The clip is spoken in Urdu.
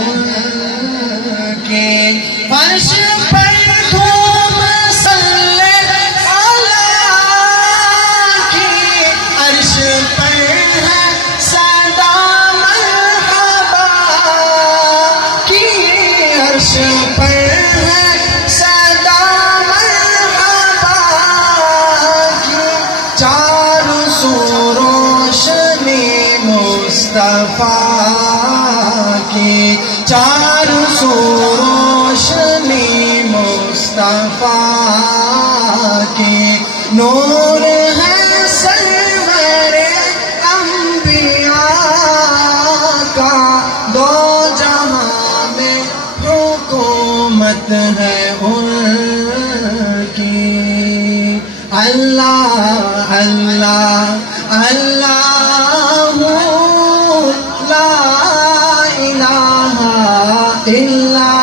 ان کے فرش پر دھوم صلی اللہ کی عرش پر ہے صدا مرحبا کی عرش پر ہے صدا مرحبا کی چاروں سو روشنی مصطفیٰ کی چاروں سو روشنی مصطفیٰ کی نور ہے سرور انبیاء کا دو جہاں میں حکومت ہے ان کی اللہ اللہ اللہ لا الہ الا